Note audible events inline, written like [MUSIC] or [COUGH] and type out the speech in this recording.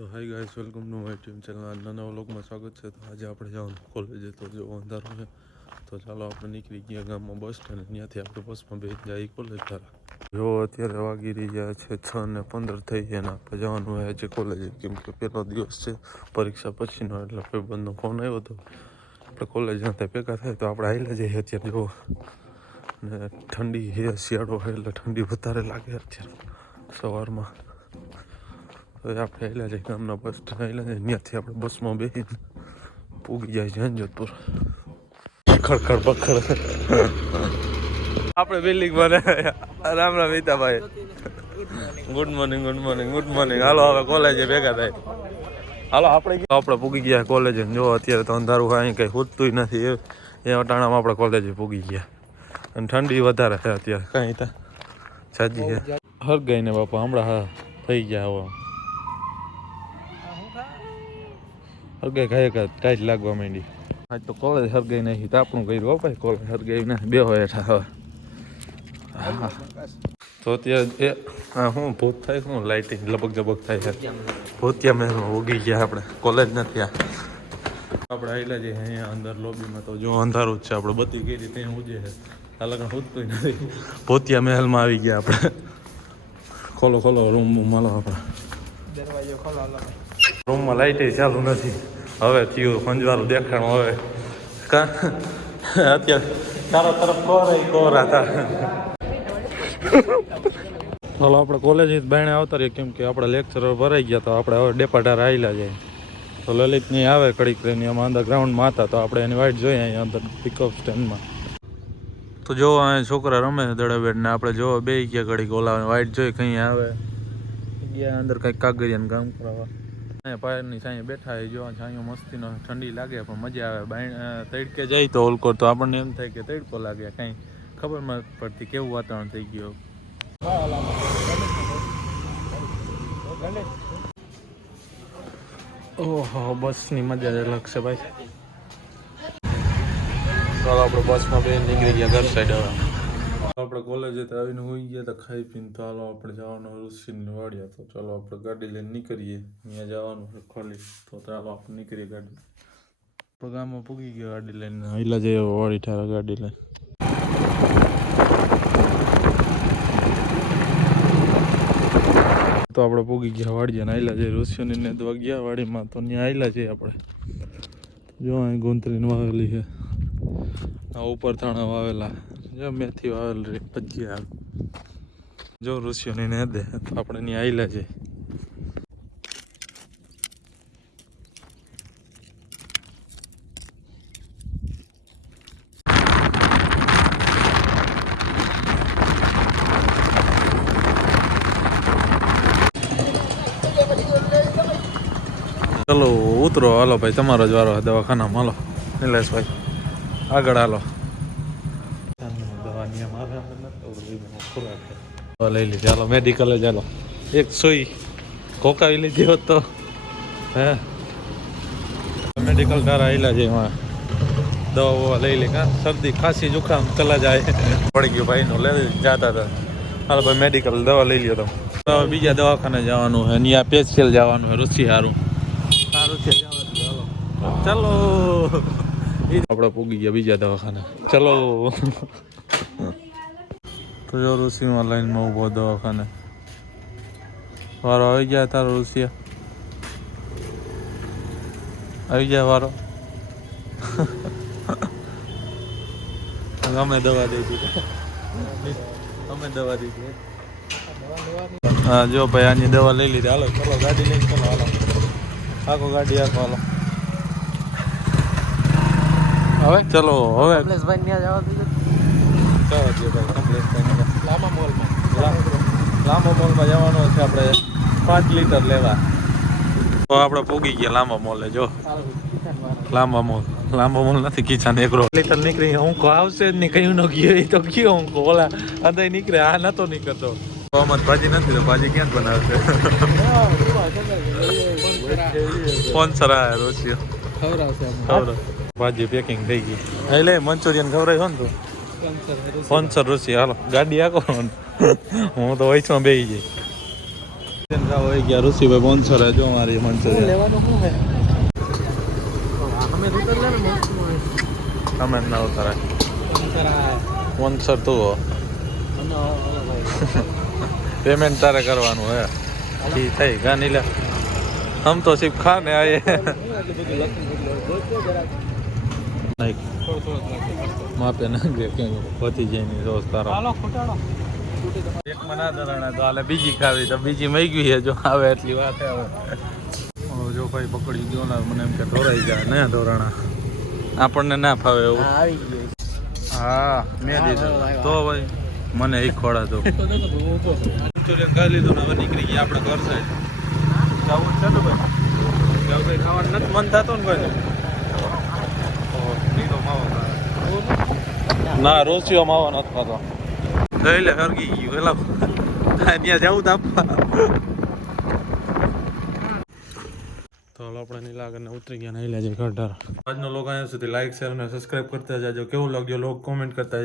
તો hi guys welcome to my team channel આજના નવા વ્લોગમાં સ્વાગત છે. તો આજે આપણે જવાનું કોલેજે તો જો અંધારો છે, તો ચાલો આપણે નીકળી ગયા ગામમાં બસ સ્ટેન્ડ ત્યાંથી આપણે બસમાં બેસી જાય કોલેજ તારા જો અત્યારે વાગી રહ્યા છે છ ને પંદર થઈ ગયા આપણે જવાનું હોય છે કોલેજે કેમ કે પહેલો દિવસ છે, પરીક્ષા પછીનો, એટલે ભાઈબંધનો ફોન આવ્યો હતો આપણે કોલેજ ત્યાં ભેગા થાય તો આપણે આવેલા જઈએ અત્યારે, જો. ને ઠંડી હે, શિયાળો હોય એટલે ઠંડી વધારે લાગે અત્યારે સવારમાં. હવે આપણે આવેલા છે ગામના બસ આવેલા છે ત્યાંથી આપણે બસમાં બેસીને પૂગી જાય છે અંજોધપુર. ખડખડ પખડ આપણે બિલ્ડિંગ બને. Ram Ram Mitabhai good morning good morning good morning હાલો, હવે કોલેજે ભેગા થાય. હાલો, આપણે આપણે પૂગી ગયા કોલેજે જો, અત્યારે તો અંધારું કાંઈ કંઈ હોતું નથી. એ અટાણામાં આપણે કોલેજે પૂગી ગયા. અને ઠંડી વધારે છે અત્યારે. કાંઈ ત્યાં સાજી છે. હર ને બાપા, હમણાં હા, થઈ ગયા હવે હરગાઈ ખાય ટાઈટ લાગવા માંડી. આજ તો કોલેજ હરગાઈ નહીં તાપણું કર્યું હો ભાઈ, કોલેજ હરગાઈ ને બે હોય હેઠા હવે. હા. તો અત્યારે હા હું ભૂત થાય, શું લાઇટિંગ લબક જબક થાય છે. ભૂતિયા મહેલમાં ઉગી ગયા આપણે. કોલેજ નથી આ. આપણે આવેલા છે અહીંયા અંદર લોબીમાં તો જો અંધારું જ છે, આપણે બધી ગઈ ત્યાં ઉજે છે. લગન ઉજતું નથી. ભોતિયા મહેલમાં આવી ગયા આપણે. ખોલો ખોલો, રૂમ માલો આપણે. દરવાજો ખોલો રૂમમાં લાઇટ ચાલુ નથી. હવે થયું ખંજવાળું દેખાણું હવે. અત્યારે ચારો તરફ કોરા કોરા હતા ચાલો આપણે કોલેજ બહેણે આવતા રહીએ, કેમ કે આપણા લેક્ચર ભરાઈ ગયા તો આપણે હવે ડેપાટાર આવેલા જાય તો લલિતની આવે કડીક ટ્રેન એમાં અંદર ગ્રાઉન્ડમાં હતા, તો આપણે એની વાઇટ જોઈએ અહીંયા અંદર પિકઅપ સ્ટેન્ડમાં તો જો, અહીંયા છોકરા રમે દડાબેટ ને આપણે જો બે ગયા ઘડીક, ઓલા વાઇટ જોઈ કઈ આવે. ગયા અંદર કંઈક કાગળિયાનું કામ કરાવવા. પાયરની છાંય બેઠા હોય, જો છાંયો મસ્તીનો ઠંડી લાગે, પણ મજા આવે. બાય તડકે જાય તો ઓલકોર તો આપણને એમ થાય કે તડકો લાગે, કાંઈ ખબર ન પડતી કેવું વાતાવરણ થઈ ગયું. ઓહો, બસની મજા જ અલગ છે ભાઈ. ચાલો, આપણે બસમાં બે નીકળી ગયા ઘર સાઈડ હવે. આપણે કોલેજે તો આવીને હોઈ ગયા તો ખાઈ પીને તો હાલો આપણે જવાનું ઋષિને વાળ્યા તો ચાલો આપણે ગાડી લઈને નીકળીએ. અહીંયા જવાનું છે તો ચાલો આપણે નીકળીએ ગાડી આપણે ગામમાં પૂગી ગયા ગાડી લઈને. હાઈલા જઈએ વાળી ઠારા ગાડી લઈને. તો આપણે પૂગી ગયા વાડીએ ને જઈએ ઋષિઓની ને દવા ગયા વાડીમાં તો ત્યાં આયલા જઈએ આપણે. જો અહીં ગુંતરીને વાવેલી છે. આ ઉપર થાણા વાવેલા. જો મેથી પછી આવે જો ઋષિઓની ને દે, તો આપણે ની આયલા જઈએ ચલો, ઉતરો, હાલો ભાઈ, તમારો જ વારો દવાખાનામાં, હાલો. નિલેશભાઈ, આગળ હાલો. લઈ લીધી. ચાલો મેડિકલે ચાલો. એક સુઈ કોકાવી લીધી હોત તો. હે? મેડિકલ તારા આવેલા છે એમાં. દવા બવા લઈ લે. કા? શરદી, ખાંસી, જુખામ ચલા જાય. પડી ગયું ભાઈનું. લે, જતા હતા. ચાલો ભાઈ મેડિકલ દવા લઈ લ્યો તો. બીજા દવાખાને જવાનું છે ત્યાં પેશિયલ જવાનું છે રુચિ સારું સારું છે ચાલો. આપણે પૂગી ગયા બીજા દવાખાને. ચલો. તો જો ઋષિમાં લાઈનમાં ઊભો દવાખાને. વારો આવી ગયા તારો ઋષિયા આવી ગયા વારો? [LAUGHS] અમે દવા દઈ દીધી. અમે દવા દીધી. હા, જો ભાઈ, આની દવા લઈ લીધી. હાલો, ચલો, ગાડી લઈને ચલો, હાલો. આખો ગાડી આખો, હાલો. હવે? ચલો હવે ચાલો જે ભાઈ કમ્પ્લેટ થઈને લાંબા મોલમાં લાંબા મોલમાં જવાનો છે આપણે પાંચ લીટર લેવા તો આપણે પૂગી ગયા લાંબા મોલે જો. લાંબા મોલ. લાંબા મોલ નથી કિચન એકરો લીટર નીકળી હું કો આવશે જ નહીં કયું ન ગયો એ તો ગયો હું કો ઓલા અંદર નીકળે આ નતો નીકળતો. અમારે ભાજી નથી તો ભાજી ક્યાં બનાવશે? ફોન આ રોશિયો. ખવડાવશે ભાજી પેકિંગ થઈ ગઈ. એટલે મંચુરિયન ખવડાવ્યો ને તું? સ્પોન્સર ઋષિ હાલો. ગાડી આકો હું તો વૈચમાં બેસી જઈ હોય ગયા ઋષિભાઈ બોન્સર જો મારી ને મસ્ત તમે ના ઉતારે કરાય તું પેમેન્ટ તારે કરવાનું હે. ઈ થઈ ગાની લે. હમ તો સિર્ફ ખાને આયે. માપે નાખજે કેમ પતી જાય ની રોજ તારો. એક મના ધરાણા તો હાલે બીજી ખાવી તો બીજી મઈ ગઈ છે જો આવે એટલી વાત આવે જો ભાઈ પકડી ગયો ને મને એમ કે ધોરાઈ જાય ને ધોરાણા. આપણને ના ફાવે એવું. હા મેં દીધું. તો ભાઈ મને એક ખોડા તો મંચુરિયન ખાઈ લીધું ને હવે નીકળી ગયા આપણે ઘર સાઈડ. જવું છે ને ભાઈ? ભાઈ ખાવાનું નથી? મન થતું ને કોઈ લીધો માવો ખાય. ના રોસિયો માવા નથી ખાતો. લઈ લે, હરગી ગયું એલા ત્યાં જવું તો આપવા. તો આપણે નીલા આગળ ઉતરી ગયા નહીં લેજે ઘર આજનો લોકો અહીંયા સુધી લાઈક શેર અને સબસ્ક્રાઇબ કરતા જાજો. કેવું લાગ્યો લોકો? કોમેન્ટ કરતા